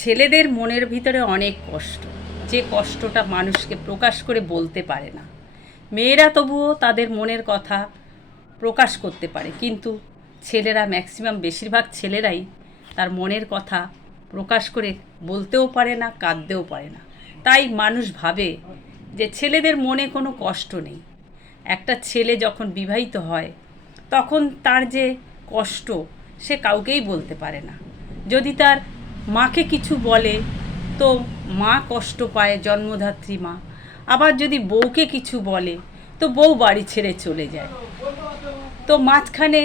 ছেলেদের মনের ভিতরে অনেক কষ্ট, যে কষ্টটা মানুষকে প্রকাশ করে বলতে পারে না। মেয়েরা তবুও তাদের মনের কথা প্রকাশ করতে পারে, কিন্তু ছেলেরা ম্যাক্সিমাম বেশিরভাগ ছেলেরাই তার মনের কথা প্রকাশ করে বলতেও পারে না, কাঁদতেও পারে না। তাই মানুষ ভাবে যে ছেলেদের মনে কোনো কষ্ট নেই। একটা ছেলে যখন বিবাহিত হয় তখন তার যে কষ্ট সে কাউকেই বলতে পারে না। যদি তার মাকে কিছু বলে তো মা কষ্ট পায়, জন্মধাত্রী মা। আবার যদি বউকে কিছু বলে তো বউ বাড়ি ছেড়ে চলে যায়। তো মাঝখানে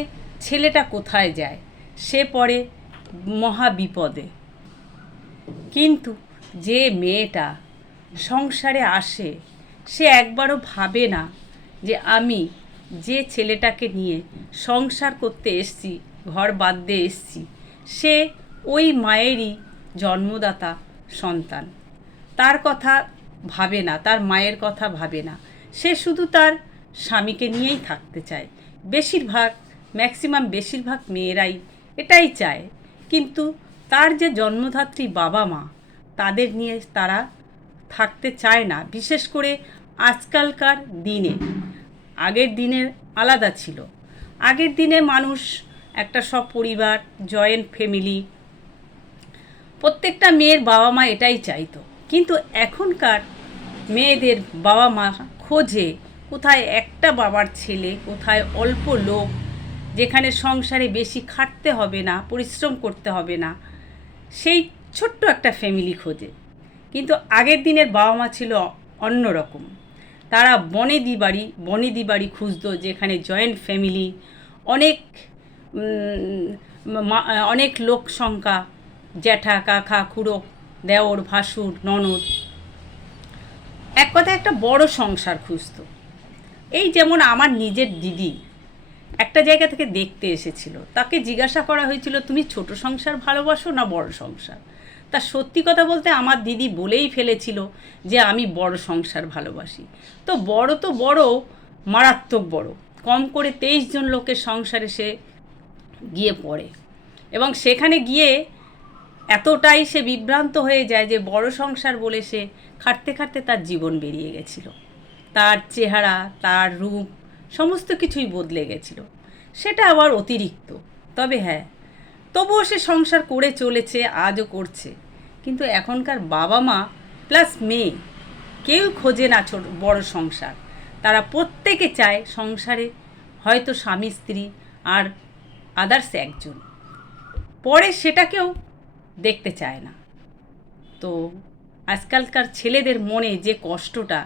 ছেলেটা কোথায় যায়? সে পড়ে মহা বিপদে। কিন্তু যে মেয়েটা সংসারে আসে সে একবারও ভাবে না যে আমি যে ছেলেটাকে নিয়ে সংসার করতে এসছি, ঘর বাঁধতে এসছি, সে ওই মায়েরই জন্মদাতা সন্তান। তার কথা ভাবে না, তার মায়ের কথা ভাবে না। সে শুধু তার স্বামীকে নিয়েই থাকতে চায়। বেশিরভাগ মেয়েরাই এটাই চায়। কিন্তু তার যে জন্মধাত্রী বাবা মা, তাদের নিয়ে তারা থাকতে চায় না। বিশেষ করে আজকালকার দিনে, আগের দিনের আলাদা ছিল। আগের দিনে মানুষ একটা সপরিবার, জয়েন্ট ফ্যামিলি, প্রত্যেকটা মেয়ের বাবা মা এটাই চাইতো। কিন্তু এখনকার মেয়েদের বাবা মা খোঁজে কোথায় একটা বাবার ছেলে, কোথায় অল্প লোক, যেখানে সংসারে বেশি খাটতে হবে না, পরিশ্রম করতে হবে না, সেই ছোট্ট একটা ফ্যামিলি খোঁজে। কিন্তু আগের দিনের বাবা মা ছিল অন্যরকম। তারা বনেদি বাড়ি খুঁজতো, যেখানে জয়েন্ট ফ্যামিলি, অনেক অনেক লোক সংখ্যা, জ্যাঠা কাকা খুড়ো দেওর ভাসুর ননদ, এক কথায় একটা বড় সংসার খুঁজতো। এই যেমন আমার নিজের দিদি একটা জায়গা থেকে দেখতে এসেছিল, তাকে জিজ্ঞাসা করা হয়েছিল তুমি ছোট সংসার ভালোবাসো না বড় সংসার? তা সত্যি কথা বলতে আমার দিদি বলেই ফেলেছিল যে আমি বড় সংসার ভালোবাসি। তো বড় মারাত্মক বড়, কম করে 23 জন লোকের সংসারে সে গিয়ে পড়ে। এবং সেখানে গিয়ে এতটাই সে বিভ্রান্ত হয়ে যায় যে বড় সংসার বলে সে খাটতে খাটতে তার জীবন বেরিয়ে গেছিল। তার চেহারা, তার রূপ, সমস্ত কিছুই বদলে গেছিল। সেটা আবার অতিরিক্ত। তবে হ্যাঁ, তবুও সে সংসার করে চলেছে, আজও করছে। কিন্তু এখনকার বাবা মা প্লাস মেয়ে কেউ খোঁজে না বড় সংসার। তারা প্রত্যেকে চায় সংসারে হয়তো স্বামী স্ত্রী আর আদার্স একজন, পরে সেটাকেও দেখতে চায় না। তো আজকালকার ছেলেদের মনে যে কষ্টটা,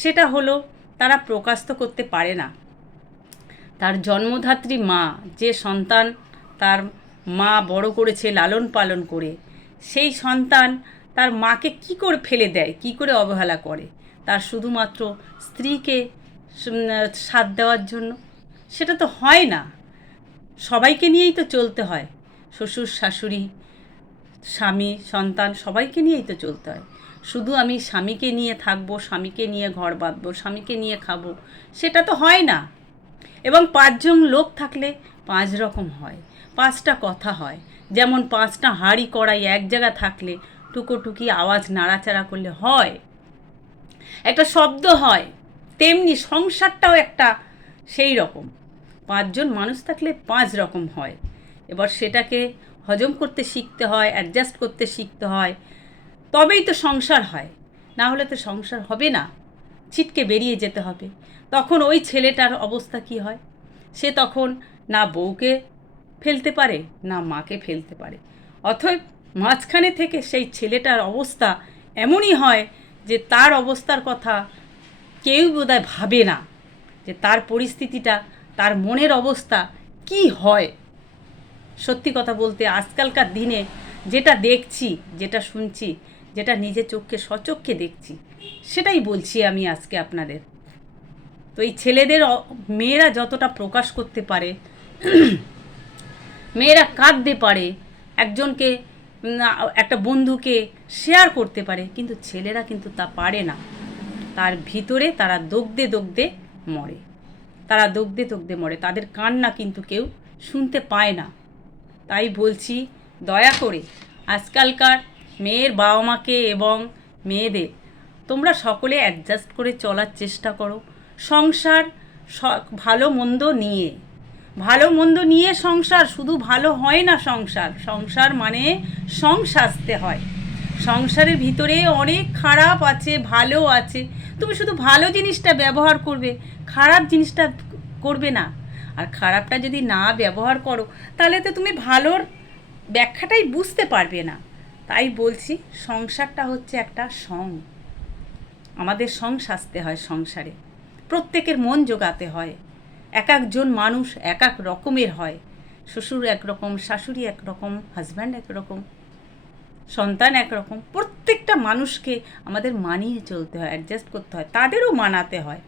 সেটা হলো তারা প্রকাশ তো করতে পারে না। তার জন্মধাত্রী মা, যে সন্তান তার মা বড় করেছে লালন পালন করে, সেই সন্তান তার মাকে কী করে ফেলে দেয়, কী করে অবহেলা করে, তার শুধুমাত্র স্ত্রীকে সাথ দেওয়ার জন্য? সেটা তো হয় না। সবাইকে নিয়েই তো চলতে হয়। শ্বশুর শাশুড়ি, স্বামী সন্তান সবাইকে নিয়েই তো চলতে হয়। শুধু আমি স্বামীকে নিয়ে থাকবো, স্বামীকে নিয়ে ঘর বাঁধবো, স্বামীকে নিয়ে খাবো, সেটা তো হয় না। এবং 5 জন লোক থাকলে 5 রকম হয়, 5টা কথা হয়। যেমন 5টা হাঁড়ি কড়াই এক জায়গা থাকলে টুকোটুকি আওয়াজ নাড়াচাড়া করলে হয়, একটা শব্দ হয়, তেমনি সংসারটাও একটা সেই রকম। 5 জন মানুষ থাকলে 5 রকম হয়। এবার সেটাকে হজম করতে শিখতে হয়, অ্যাডজাস্ট করতে শিখতে হয়, তবেই তো সংসার হয়। না হলে তো সংসার হবে না, ছিটকে বেরিয়ে যেতে হবে। তখন ওই ছেলেটার অবস্থা কী হয়? সে তখন না বউকে ফেলতে পারে, না মাকে ফেলতে পারে। অতএব মাঝখানে থেকে সেই ছেলেটার অবস্থা এমনই হয় যে তার অবস্থার কথা কেউ বোধহয় ভাবে না, যে তার পরিস্থিতিটা, তার মনের অবস্থা কি হয়। সত্যি কথা বলতে আজকালকার দিনে যেটা দেখছি, যেটা শুনছি, যেটা নিজে চোখে সচক্ষে দেখছি, সেটাই বলছি আমি আজকে আপনাদের। তো এই ছেলেদের মেয়েরা যতটা প্রকাশ করতে পারে, মেয়েরা কাঁদতে পারে, একজনকে একটা বন্ধুকে শেয়ার করতে পারে, কিন্তু ছেলেরা কিন্তু তা পারে না। তার ভিতরে তারা দগ্ধে দগ্ধে মরে, তাদের কান্না কিন্তু কেউ শুনতে পায় না। তাই বলছি, দয়া করে আজকালকার মেয়ের বাবা মাকে এবং মেয়েদের তোমরা সকলে অ্যাডজাস্ট করে চলার চেষ্টা করো। সংসার ভালো মন্দ নিয়ে, ভালো মন্দ নিয়ে সংসার, শুধু ভালো হয় না সংসার। সংসার মানে সাজতে হয়। সংসারের ভিতরে অনেক খারাপ আছে, ভালো আছে। তুমি শুধু ভালো জিনিসটা ব্যবহার করবে, খারাপ জিনিসটা করবে না। আর খারাপটা যদি না ব্যবহার করো তাহলে তো তুমি ভালোর ব্যাখ্যাটাই বুঝতে পারবে না। তাই বলছি, সংসারটা হচ্ছে একটা আমাদের সাজতে হয়। সংসারে প্রত্যেকের মন জোগাতে হয়। এক একজন মানুষ এক এক রকমের হয়। শ্বশুর একরকম, শাশুড়ি একরকম, হাজব্যান্ড একরকম, সন্তান একরকম। প্রত্যেকটা মানুষকে আমাদের মানিয়ে চলতে হয়, অ্যাডজাস্ট করতে হয়, তাদেরও মানাতে হয়।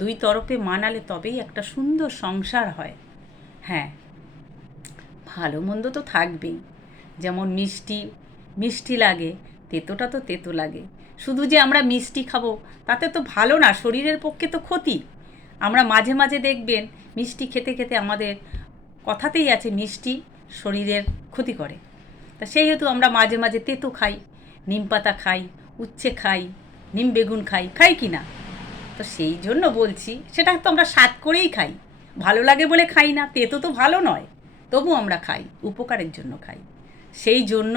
দুই তরফে মানালে তবেই একটা সুন্দর সংসার হয়। হ্যাঁ, ভালো মন্দ তো থাকবেই। যেমন মিষ্টি মিষ্টি লাগে, তেতোটা তো তেতো লাগে। শুধু যে আমরা মিষ্টি খাবো তাতে তো ভালো না, শরীরের পক্ষে তো ক্ষতি। আমরা মাঝে মাঝে দেখবেন মিষ্টি খেতে খেতে আমাদের কথাতেই আছে মিষ্টি শরীরের ক্ষতি করে। তা সেই হেতু আমরা মাঝে মাঝে তেতো খাই, নিম পাতা খাই, উচ্ছে খাই, নিম বেগুন খাই, খাই কি না? তো সেই জন্য বলছি, সেটা তো আমরা স্বাদ করেই খাই, ভালো লাগে বলে খাই না। তেতো তো ভালো নয়, তবু আমরা খাই, উপকারের জন্য খাই। সেই জন্য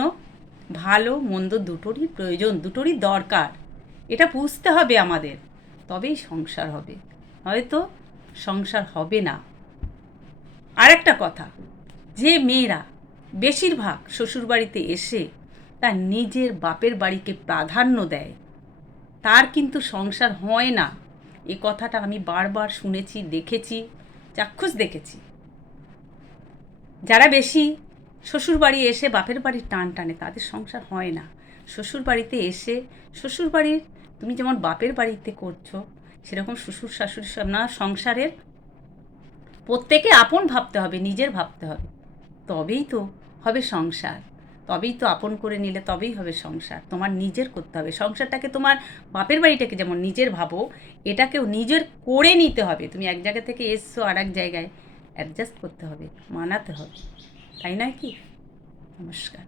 ভালো মন্দ দুটোরই প্রয়োজন, দুটোরই দরকার। এটা বুঝতে হবে আমাদের, তবেই সংসার হবে, হয়তো সংসার হবে না। আর একটা কথা, যে মেয়েরা বেশিরভাগ শ্বশুরবাড়িতে এসে তার নিজের বাপের বাড়িকে প্রাধান্য দেয়, তার কিন্তু সংসার হয় না। এ কথাটা আমি বারবার শুনেছি, দেখেছি, চাক্ষুষ দেখেছি। যারা বেশি শ্বশুরবাড়ি এসে বাপের বাড়ির টান টানে তাদের সংসার হয় না। শ্বশুরবাড়িতে এসে শ্বশুরবাড়ির তুমি যেমন বাপের বাড়িতে করছো সেরকম শ্বশুর শাশুড়ি না, সংসারের প্রত্যেকে আপন ভাবতে হবে, নিজের ভাবতে হবে, তবেই তো হবে সংসার। তবেই তো আপন করে নিলে তবেই হবে সংসার। তোমার নিজের করতে হবে সংসারটাকে। তোমার বাপের বাড়িটাকে যেমন নিজের ভাবো, এটাকেও নিজের করে নিতে হবে। তুমি এক জায়গা থেকে এসছো আর এক জায়গায়, অ্যাডজাস্ট করতে হবে, মানাতে হবে, তাই নয় কি? নমস্কার।